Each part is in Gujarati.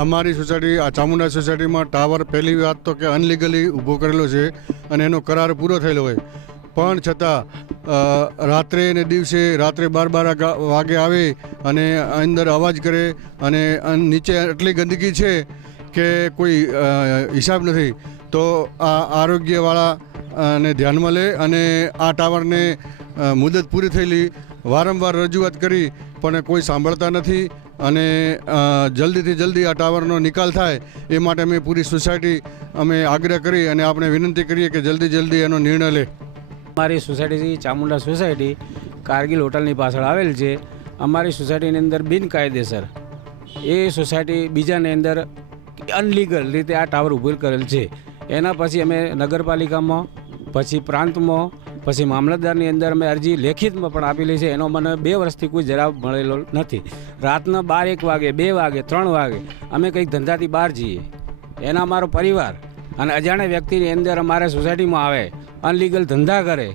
અમારી સોસાયટી, આ ચામુંડા સોસાયટીમાં ટાવર પહેલી વાત તો કે અનલીગલી ઊભો કરેલો છે અને એનો કરાર પૂરો થયેલો હોય. પણ છતાં રાત્રે ને દિવસે રાત્રે બાર બાર વાગે આવે અને અંદર અવાજ કરે અને નીચે એટલી ગંદકી છે કે કોઈ હિસાબ નથી. તો આ આરોગ્યવાળા ને ધ્યાનમાં લે અને આ ટાવરને મુદત પૂરી થયેલી. વારંવાર રજૂઆત કરી, પણ કોઈ સાંભળતા નથી. અને જલ્દીથી જલ્દી આ ટાવરનો નિકાલ થાય એ માટે અમે પૂરી સોસાયટી અમે આગ્રહ કરી અને આપણે વિનંતી કરીએ કે જલ્દી જલ્દી એનો નિર્ણય લે. અમારી સોસાયટી ચામુંડા સોસાયટી કારગિલ હોટલની પાછળ આવેલ છે. અમારી સોસાયટીની અંદર બિનકાયદેસર એ સોસાયટી બીજાની અંદર અનલીગલ રીતે આ ટાવર ઊભો કરેલ છે. એના પછી અમે નગરપાલિકામાં, પછી પ્રાંતમાં પછી મામલતદારની અંદર અમે અરજી લેખિતમાં પણ આપેલી છે. એનો મને બે વર્ષથી કોઈ જવાબ મળેલો નથી. રાતના બાર એક વાગે, બે વાગે, ત્રણ વાગે અમે કંઈક ધંધાથી બહાર જઈએ. એના અમારો પરિવાર અને અજાણ્યા વ્યક્તિની અંદર અમારે સોસાયટીમાં આવે, અનલીગલ ધંધા કરે.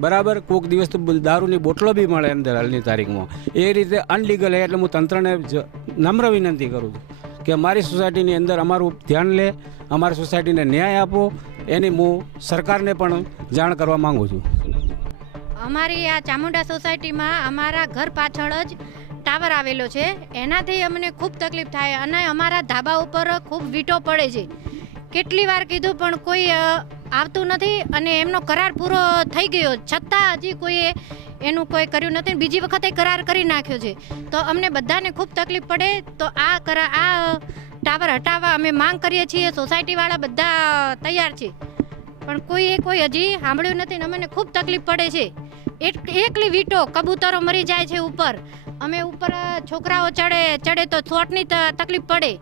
બરાબર? કોઈક દિવસ તો દારૂની બોટલો બી મળે અંદર હાલની તારીખમાં. એ રીતે અનલીગલ એટલે હું તંત્રને નમ્ર વિનંતી કરું છું. કે અમારી સોસાયટીની અંદર અમારું ધ્યાન લે, અમારી સોસાયટીને ન્યાય આપો, એની હું સરકારને પણ જાણ કરવા માંગુ છું. અમારી આ ચામુંડા સોસાયટીમાં અમારા ઘર પાછળ જ ટાવર આવેલો છે. એનાથી અમને ખૂબ તકલીફ થાય અને અમારા ધાબા ઉપર ખૂબ વીંટો પડે છે. કેટલી વાર કીધું પણ કોઈ આવતું નથી અને એમનો કરાર પૂરો થઈ ગયો. છતાં હજી કોઈએ એનું કોઈ કર્યું નથી બીજી વખતે કરાર કરી નાખ્યો છે. તો અમને બધાને ખૂબ તકલીફ પડે. તો આ કરા, આ ટાવર હટાવવા અમે માંગ કરીએ છીએ. સોસાયટીવાળા બધા તૈયાર છે. પણ કોઈએ કોઈ હજી સાંભળ્યું નથી અમને ખૂબ તકલીફ પડે છે. એક, એકલી વીંટો કબૂતરો મરી જાય છે ઉપર. અમે ઉપર છોકરાઓ ચડે ચડે તો ચોટની ત- તકલીફ પડે.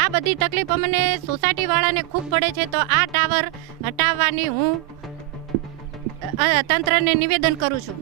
આ બધી તકલીફ અમને સોસાયટીવાળાને ખૂબ પડે છે, તો આ ટાવર હટાવવાની હું તંત્રને નિવેદન કરું છું.